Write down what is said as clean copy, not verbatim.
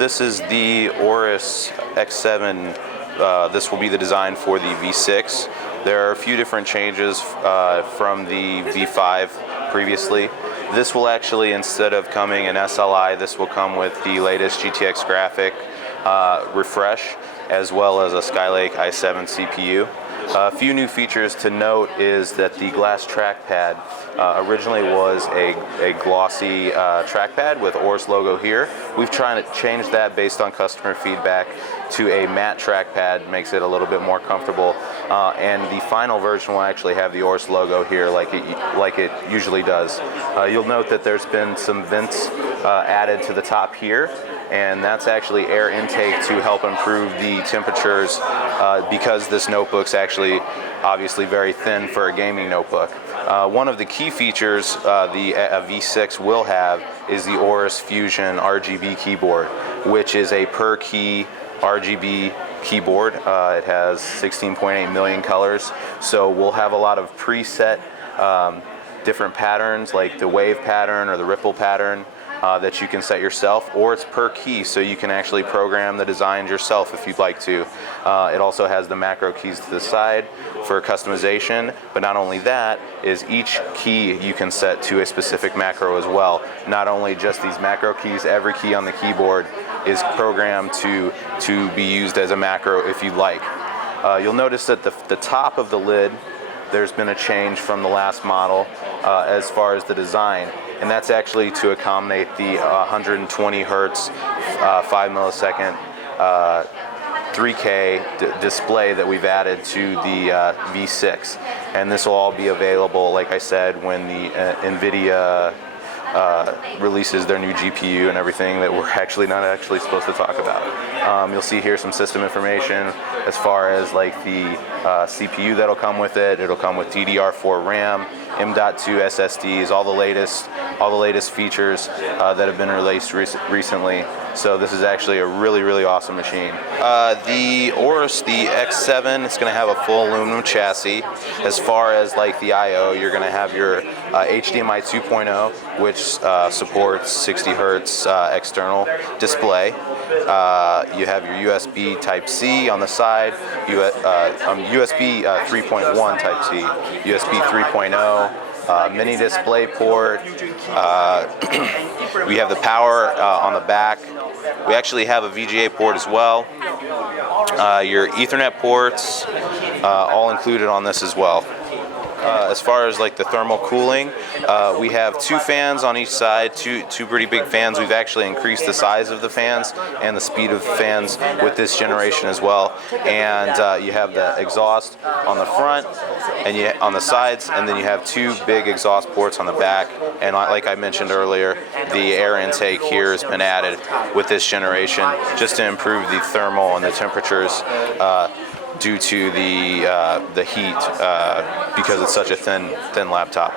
this is the Aorus X7. This will be the design for the V6. There are a few different changes from the V5 previously. This will actually, instead of coming in SLI, this will come with the latest GTX graphic refresh, as well as a Skylake i7 CPU. A few new features to note is that the glass trackpad originally was a glossy trackpad with Aorus logo here. We've tried to change that based on customer feedback to a matte trackpad. Makes it a little bit more comfortable, and the final version will actually have the Aorus logo here like it usually does. You'll note that there's been some vents added to the top here, and that's actually air intake to help improve the temperatures because this notebook's actually obviously very thin for a gaming notebook. One of the key features the V6 will have is the Aorus Fusion RGB keyboard, which is a per key RGB keyboard. It has 16.8 million colors, so we'll have a lot of preset different patterns like the wave pattern or the ripple pattern that you can set yourself, or it's per key, so you can actually program the designs yourself if you'd like to. It also has the macro keys to the side for customization, but not only that, is each key you can set to a specific macro as well. Not only just these macro keys, every key on the keyboard is programmed to be used as a macro if you'd like. You'll notice that the top of the lid, there's been a change from the last model as far as the design, and that's actually to accommodate the 120 hertz 5 millisecond 3K display that we've added to the V6, and this will all be available, like I said, when the NVIDIA releases their new GPU and everything that we're actually not supposed to talk about. You'll see here some system information as far as like the CPU that'll come with it. It'll come with DDR4 RAM, M.2 SSDs, all the latest features that have been released recently. So this is actually a really awesome machine. The Aorus, the X7, it's going to have a full aluminum chassis. As far as like the I/O, you're going to have your HDMI 2.0, which supports 60 hertz external display. You have your USB Type-C on the side, USB 3.1 Type-C, USB 3.0, mini display port. We have the power on the back. We actually have a VGA port as well. Your Ethernet ports, all included on this as well. As far as like the thermal cooling, we have two fans on each side, two pretty big fans. We've actually increased the size of the fans and the speed of the fans with this generation as well. And you have the exhaust on the front and on the sides, and then you have two big exhaust ports on the back. And like I mentioned earlier, the air intake here has been added with this generation just to improve the thermal and the temperatures due to the heat because it's such a thin laptop.